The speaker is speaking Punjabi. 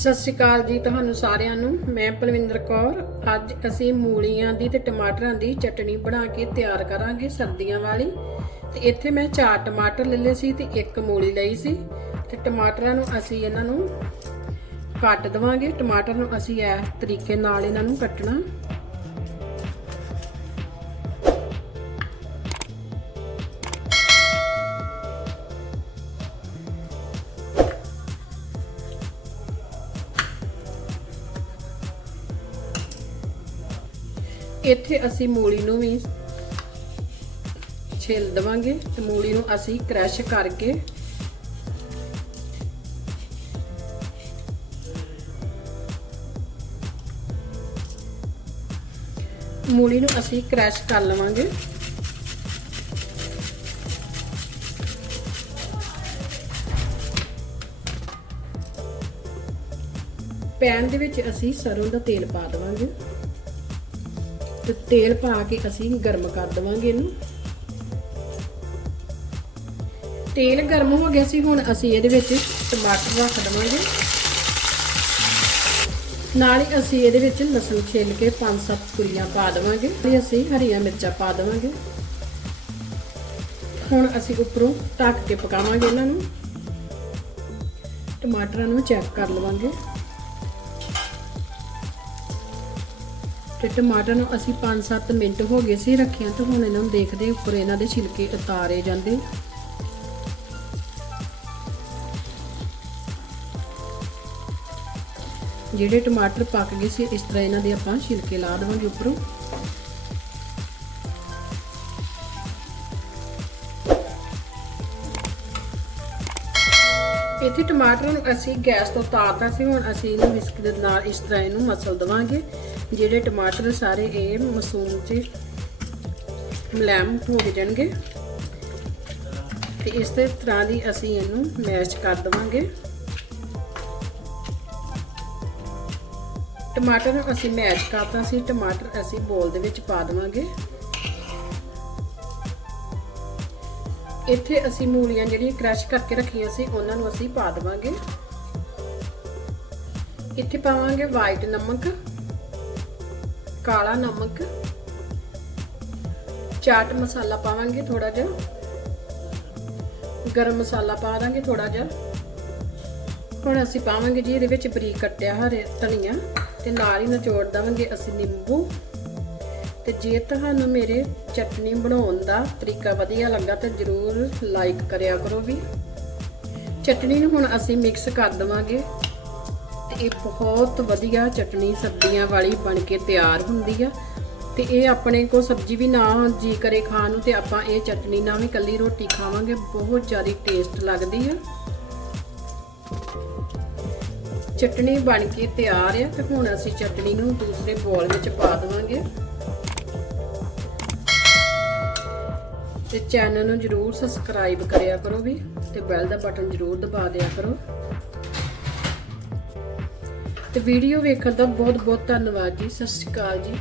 ਸਤਿ ਸ਼੍ਰੀ ਅਕਾਲ ਜੀ ਤੁਹਾਨੂੰ ਸਾਰਿਆਂ ਨੂੰ। ਮੈਂ ਪਲਵਿੰਦਰ ਕੌਰ। ਅੱਜ ਅਸੀਂ ਮੂਲੀਆਂ ਦੀ ਤੇ ਟਮਾਟਰਾਂ ਦੀ ਚਟਣੀ ਬਣਾ ਕੇ ਤਿਆਰ ਕਰਾਂਗੇ ਸਰਦੀਆਂ ਵਾਲੀ। ਤੇ ਇੱਥੇ ਮੈਂ ਚਾਰ ਟਮਾਟਰ ਲੈ ਲਏ ਸੀ ਤੇ ਇੱਕ ਮੂਲੀ ਲਈ ਸੀ। ਤੇ ਟਮਾਟਰਾਂ ਨੂੰ ਅਸੀਂ ਇਹਨਾਂ ਨੂੰ ਕੱਟ ਦਵਾਂਗੇ। ਟਮਾਟਰ ਨੂੰ ਅਸੀਂ ਇਸ ਤਰੀਕੇ ਨਾਲ ਇਹਨਾਂ ਨੂੰ ਕੱਟਣਾ। ਇੱਥੇ ਅਸੀਂ ਮੂਲੀ ਨੂੰ ਵੀ ਛਿੱਲ ਦਵਾਂਗੇ ਤੇ ਮੂਲੀ ਨੂੰ ਅਸੀਂ ਕ੍ਰਸ਼ ਕਰਕੇ ਮੂਲੀ ਨੂੰ ਅਸੀਂ ਕ੍ਰਸ਼ ਕਰ ਲਵਾਂਗੇ। ਪੈਨ ਦੇ ਵਿੱਚ ਅਸੀਂ ਸਰੋਂ ਦਾ ਤੇਲ ਪਾ ਦਵਾਂਗੇ। ਤੇ ਤੇਲ ਪਾ ਕੇ ਅਸੀਂ ਗਰਮ ਕਰ ਦਵਾਂਗੇ ਇਹਨੂੰ। ਤੇਲ ਗਰਮ ਹੋ ਗਿਆ ਸੀ, ਹੁਣ ਅਸੀਂ ਇਹਦੇ ਵਿੱਚ ਟਮਾਟਰ ਰੱਖ ਦਵਾਂਗੇ। ਨਾਲ ਹੀ ਅਸੀਂ ਇਹਦੇ ਵਿੱਚ ਲਸਣ ਛਿੱਲ ਕੇ 5-7 ਕੁਲੀਆਂ ਪਾ ਦਵਾਂਗੇ, ਤੇ ਅਸੀਂ ਹਰੀਆਂ ਮਿਰਚਾਂ ਪਾ ਦਵਾਂਗੇ। ਹੁਣ ਅਸੀਂ ਉੱਪਰੋਂ ਢੱਕ ਕੇ ਪਕਾਵਾਂਗੇ ਇਹਨਾਂ ਨੂੰ। ਟਮਾਟਰਾਂ ਨੂੰ ਚੈੱਕ ਕਰ ਲਵਾਂਗੇ। ਤੇ ਟਮਾਟਰ ਨੂੰ ਅਸੀਂ 5-7 ਮਿੰਟ ਹੋ ਗਏ ਸੀ ਰੱਖਿਆ ਤੇ, ਹੁਣ ਇਹਨਾਂ ਨੂੰ ਦੇਖਦੇ ਉੱਪਰ ਇਹਨਾਂ ਦੇ ਛਿਲਕੇ ਉਤਾਰੇ ਜਾਂਦੇ। ਜਿਹੜੇ ਟਮਾਟਰ ਪੱਕ ਗਏ ਸੀ, ਇਸ ਤਰ੍ਹਾਂ ਇਹਨਾਂ ਦੇ ਆਪਾਂ ਛਿਲਕੇ ਲਾ ਦੇਵਾਂਗੇ ਉੱਪਰੋਂ। ਇੱਥੇ ਟਮਾਟਰ ਨੂੰ ਅਸੀਂ ਗੈਸ ਤੋਂ ਉਤਾਰਤਾ ਸੀ, ਹੁਣ ਅਸੀਂ ਇਹਨੂੰ ਵਿਸਕ ਦੇ ਨਾਲ ਇਸ ਤਰ੍ਹਾਂ ਇਹਨੂੰ ਮਸਲ ਦਵਾਂਗੇ। ਜਿਹੜੇ ਟਮਾਟਰ ਸਾਰੇ ਇਹ ਮਸੂਮ 'ਚ ਮਲੈਮ ਹੋ ਜਾਣਗੇ। ਤੇ ਇਸ ਤਰ੍ਹਾਂ ਦੀ ਅਸੀਂ ਇਹਨੂੰ ਮੈਸ਼ ਕਰ ਦਵਾਂਗੇ। ਟਮਾਟਰ ਨੂੰ ਅਸੀਂ ਮੈਸ਼ ਕਰਤਾ ਸੀ, ਟਮਾਟਰ ਅਸੀਂ ਬੋਲ ਦੇ ਵਿੱਚ ਪਾ ਦਵਾਂਗੇ। ਇੱਥੇ ਅਸੀਂ ਮੂਲੀਆਂ ਜਿਹੜੀਆਂ ਕ੍ਰਸ਼ ਕਰਕੇ ਰੱਖੀਆਂ ਸੀ, ਉਹਨਾਂ ਨੂੰ ਅਸੀਂ ਪਾ ਦੇਵਾਂਗੇ। ਇੱਥੇ ਪਾਵਾਂਗੇ ਵਾਈਟ ਨਮਕ, ਕਾਲਾ ਨਮਕ, ਚਾਟ ਮਸਾਲਾ ਪਾਵਾਂਗੇ ਥੋੜਾ ਜਿਹਾ। ਗਰਮ ਮਸਾਲਾ ਪਾ ਦਾਂਗੇ ਥੋੜਾ ਜਿਹਾ। ਹੁਣ ਅਸੀਂ ਪਾਵਾਂਗੇ ਜੀ, ਇਹਦੇ ਵਿੱਚ ਬਰੀਕ ਕੱਟਿਆ ਹਰੇ ਧਨੀਆ, ਤੇ ਨਾਲ ਹੀ ਨਿਚੋੜ ਦਵਾਂਗੇ ਅਸੀਂ ਨਿੰਬੂ। ਤੇ ਜੇ ਤੁਹਾਨੂੰ ਮੇਰੇ ਚਟਨੀ ਬਣਾਉਣ ਦਾ ਤਰੀਕਾ ਵਧੀਆ ਲੱਗਾ ਤਾਂ ਜਰੂਰ ਲਾਈਕ ਕਰਿਆ ਕਰੋ ਵੀ। ਚਟਨੀ ਨੂੰ ਹੁਣ ਅਸੀਂ ਮਿਕਸ ਕਰ ਦਵਾਂਗੇ। ਤੇ ਇਹ ਬਹੁਤ ਵਧੀਆ ਚਟਨੀ ਸਬਜ਼ੀਆਂ ਵਾਲੀ ਬਣ ਕੇ ਤਿਆਰ ਹੁੰਦੀ ਆ। ਤੇ ਇਹ ਆਪਣੇ ਕੋ ਸਬਜ਼ੀ ਵੀ ਨਾ ਜੀ ਕਰੇ ਖਾਣ ਨੂੰ ਤੇ ਆਪਾਂ ਇਹ ਚਟਨੀ ਨਾਲ ਵੀ ਕੱਲੀ ਰੋਟੀ ਖਾਵਾਂਗੇ, ਬਹੁਤ ਜ਼ਿਆਦਾ ਟੇਸਟ ਲੱਗਦੀ ਆ। ਚਟਨੀ ਬਣ ਕੇ ਤਿਆਰ ਆ ਤੇ ਹੁਣ ਅਸੀਂ ਚਟਨੀ ਨੂੰ ਦੂਸਰੇ ਬੋਲ ਵਿੱਚ ਪਾ ਦੇਵਾਂਗੇ। ਤੇ ਚੈਨਲ ਨੂੰ ਜਰੂਰ ਸਬਸਕ੍ਰਾਈਬ ਕਰਿਆ ਕਰੋ ਵੀ, ਤੇ ਬੈਲ ਦਾ ਬਟਨ ਜਰੂਰ ਦਬਾ ਦਿਆ ਕਰੋ। ਤੇ ਵੀਡੀਓ ਵੇਖਣ ਦਾ ਬਹੁਤ ਬਹੁਤ ਧੰਨਵਾਦ ਜੀ। ਸਤਿ ਸ਼੍ਰੀ ਅਕਾਲ ਜੀ।